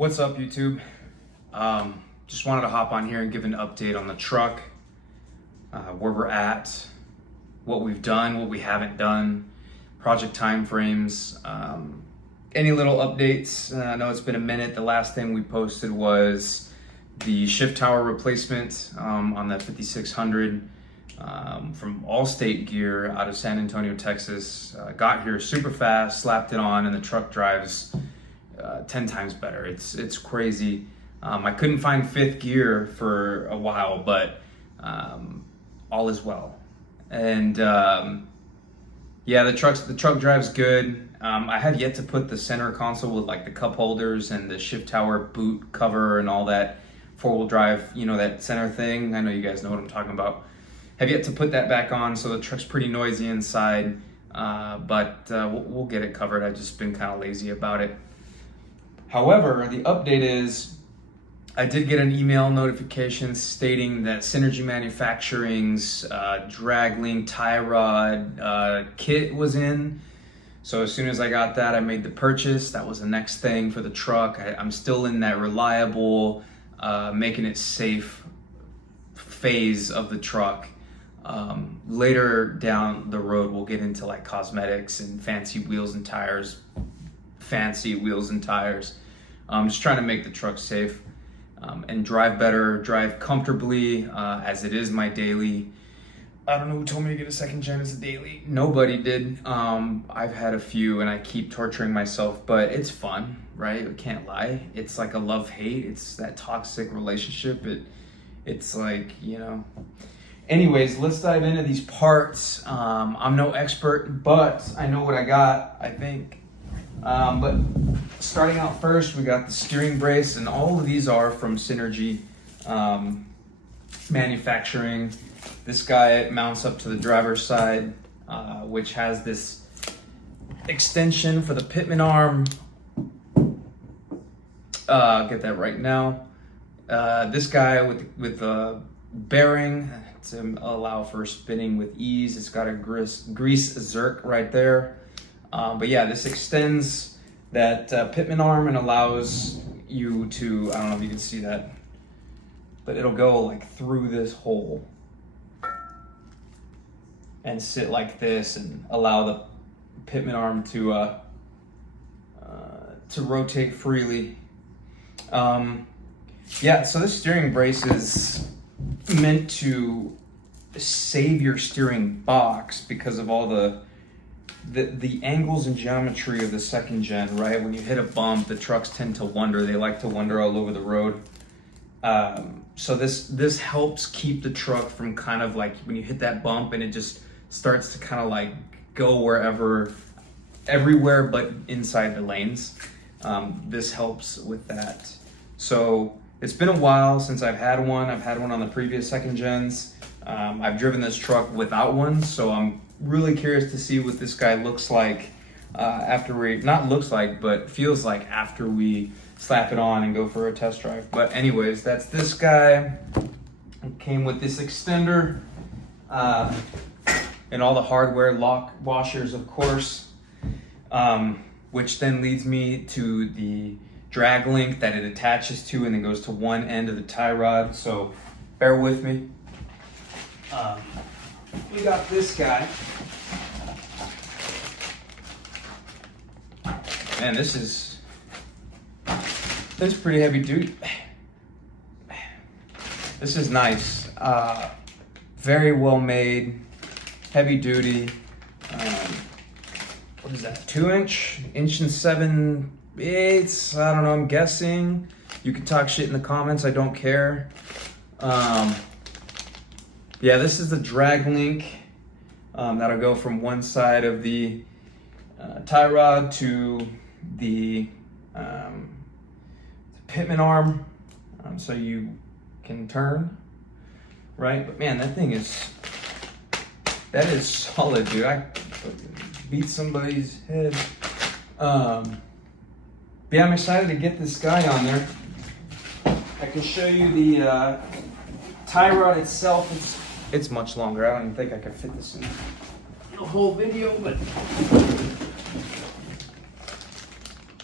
What's up, YouTube? Just wanted to hop on here and give an update on the truck, where we're at, what we've done, what we haven't done, project timeframes, any little updates. I know it's been a minute. The last thing we posted was the shift tower replacement on the 5600 from Allstate Gear out of San Antonio, Texas. Got here super fast, slapped it on, and the truck drives 10 times better. It's crazy. I couldn't find fifth gear for a while, but all is well. And yeah, the truck drives good. I have yet to put the center console with like the cup holders and the shift tower boot cover and all that four-wheel drive, you know, that center thing. I know you guys know what I'm talking about. Have yet to put that back on, so the truck's pretty noisy inside, but we'll get it covered. I've just been kind of lazy about it. However, the update is I did get an email notification stating that Synergy Manufacturing's drag link tie rod kit was in. So as soon as I got that, I made the purchase. That was the next thing for the truck. I'm still in that reliable, making it safe phase of the truck. Later down the road, we'll get into like cosmetics and fancy wheels and tires. I'm just trying to make the truck safe and drive better, drive comfortably, as it is my daily. I don't know who told me to get a second gen as a daily. Nobody did. I've had a few and I keep torturing myself, but it's fun, right? I can't lie. It's like a love-hate. It's that toxic relationship. It's like, you know. Anyways, let's dive into these parts. I'm no expert, but I know what I got, I think. But starting out first, we got the steering brace, and all of these are from Synergy Manufacturing. This guy mounts up to the driver's side, which has this extension for the pitman arm. I'll get that right now. This guy with the bearing to allow for spinning with ease. It's got a grease zerk right there. But yeah, this extends that pitman arm and allows you to, I don't know if you can see that, but it'll go like through this hole and sit like this and allow the pitman arm to rotate freely. Yeah, so this steering brace is meant to save your steering box because of all the angles and geometry of the second gen, right? When you hit a bump, the trucks tend to wander. They like to wander all over the road. So this helps keep the truck from kind of like when you hit that bump and it just starts to kind of like go everywhere but inside the lanes. This helps with that. So it's been a while since I've had one. I've had one on the previous second gens. I've driven this truck without one, so I'm really curious to see what this guy looks like but feels like after we slap it on and go for a test drive. But anyways, that's this guy. It came with this extender and all the hardware, lock washers, of course, which then leads me to the drag link that it attaches to and then goes to one end of the tie rod. So bear with me. We got this guy. Man, this is pretty heavy duty. This is nice. Very well made, heavy duty. What is that? 2-inch, 1.7/8. I don't know. I'm guessing. You can talk shit in the comments. I don't care. Yeah, this is the drag link that'll go from one side of the tie rod to the pitman arm, so you can turn, right? But man, that is solid, dude. I beat somebody's head. Yeah, I'm excited to get this guy on there. I can show you the tie rod itself. It's much longer. I don't even think I can fit this in the whole video, but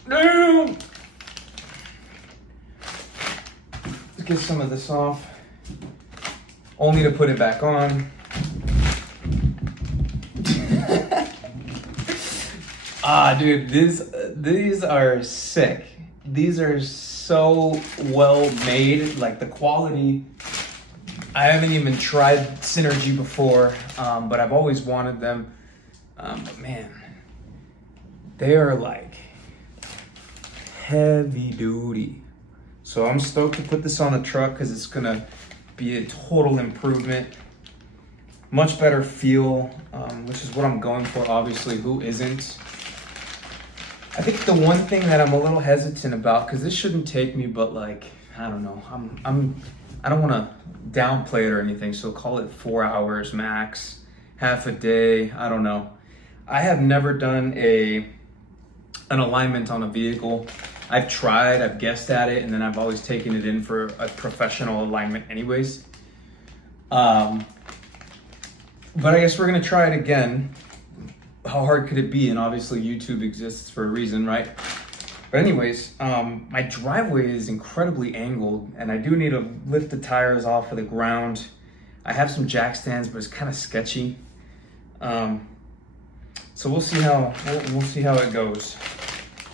damn! get some of this off, only to put it back on. Dude, these are sick. These are so well made. Like the quality, I haven't even tried Synergy before, but I've always wanted them. But man, they are like heavy duty. So I'm stoked to put this on the truck because it's gonna be a total improvement. Much better feel, which is what I'm going for, obviously. Who isn't? I think the one thing that I'm a little hesitant about, because this shouldn't take me but like, I don't know, I don't want to downplay it or anything, so call it 4 hours max, half a day, I don't know. I have never done an alignment on a vehicle. I've tried, I've guessed at it, and then I've always taken it in for a professional alignment anyways. But I guess we're gonna try it again. How hard could it be? And obviously YouTube exists for a reason, right? But anyways, my driveway is incredibly angled and I do need to lift the tires off of the ground. I have some jack stands, but it's kind of sketchy. So we'll see how it goes.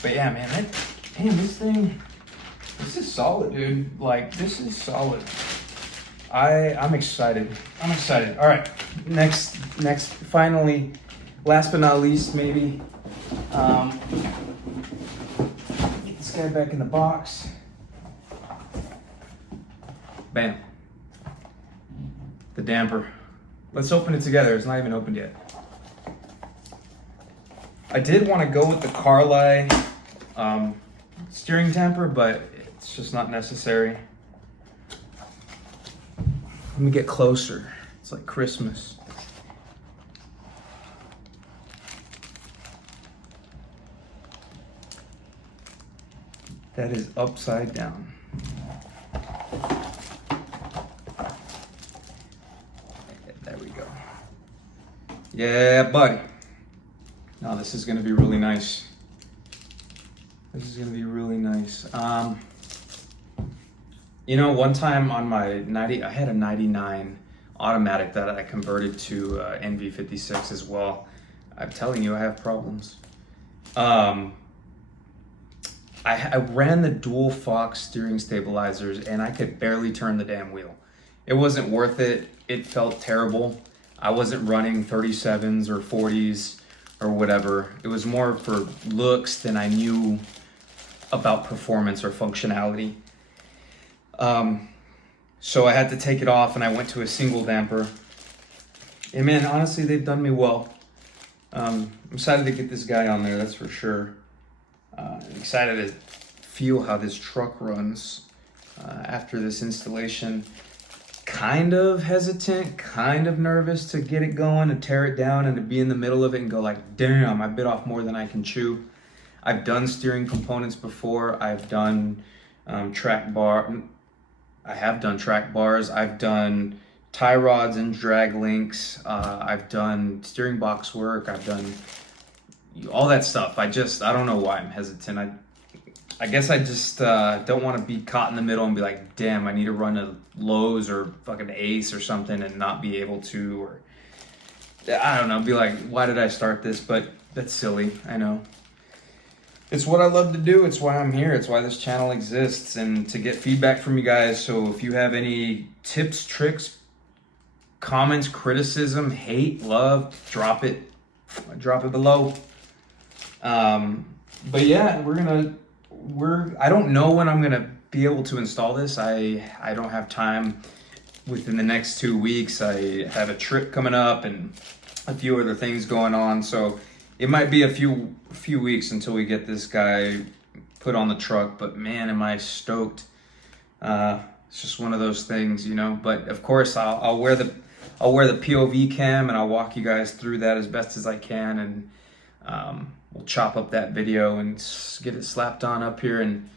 But yeah, man, this is solid, dude. Like, this is solid. I'm excited. All right, next, finally, last but not least, maybe, get this guy back in the box. Bam. The damper. Let's open it together. It's not even opened yet. I did want to go with the Carli steering damper, but it's just not necessary. Let me get closer. It's like Christmas. That is upside down. There we go. Yeah, buddy. Now this is gonna be really nice. This is gonna be really nice. You know, one time on my 90, I had a 99 automatic that I converted to NV56 as well. I'm telling you, I have problems. I ran the dual Fox steering stabilizers and I could barely turn the damn wheel. It wasn't worth it. It felt terrible. I wasn't running 37s or 40s or whatever. It was more for looks than I knew about performance or functionality. So I had to take it off and I went to a single damper. And man, honestly, they've done me well. I'm excited to get this guy on there, that's for sure. I'm excited to feel how this truck runs after this installation. Kind of hesitant, kind of nervous to get it going and tear it down and to be in the middle of it and go like, damn, I bit off more than I can chew. I've done steering components before. I've done track bars. I've done tie rods and drag links. I've done steering box work. I've done all that stuff. I don't know why I'm hesitant. I guess I just don't want to be caught in the middle and be like, damn, I need to run a Lowe's or fucking Ace or something and not be able to, or I don't know, be like, why did I start this? But that's silly, I know. It's what I love to do. It's why I'm here. It's why this channel exists, and to get feedback from you guys. So if you have any tips, tricks, comments, criticism, hate, love, drop it below. But yeah, I don't know when I'm gonna be able to install this. I don't have time within the next 2 weeks. I have a trip coming up and a few other things going on, so it might be a few weeks until we get this guy put on the truck. But man, am I stoked. It's just one of those things, you know. But of course, I'll wear the POV cam and I'll walk you guys through that as best as I can, and we'll chop up that video and get it slapped on up here. And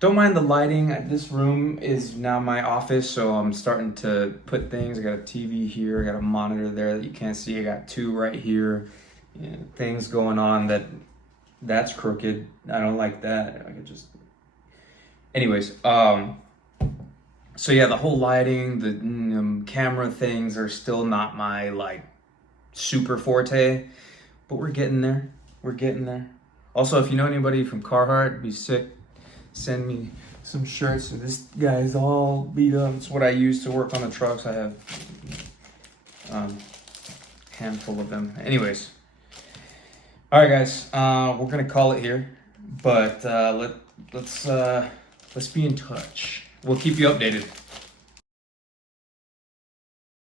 don't mind the lighting. This room is now my office, so I'm starting to put things. I got a TV here, I got a monitor there that you can't see. I got two right here. You know, things going on that's crooked. I don't like that. I could just, anyways, So yeah, the whole lighting, the camera things are still not my like super forte, but we're getting there. We're getting there. Also, if you know anybody from Carhartt, it'd be sick. Send me some shirts. So this guy's all beat up. It's what I use to work on the trucks. I have handful of them. Anyways, all right, guys. We're gonna call it here, but let's be in touch. We'll keep you updated.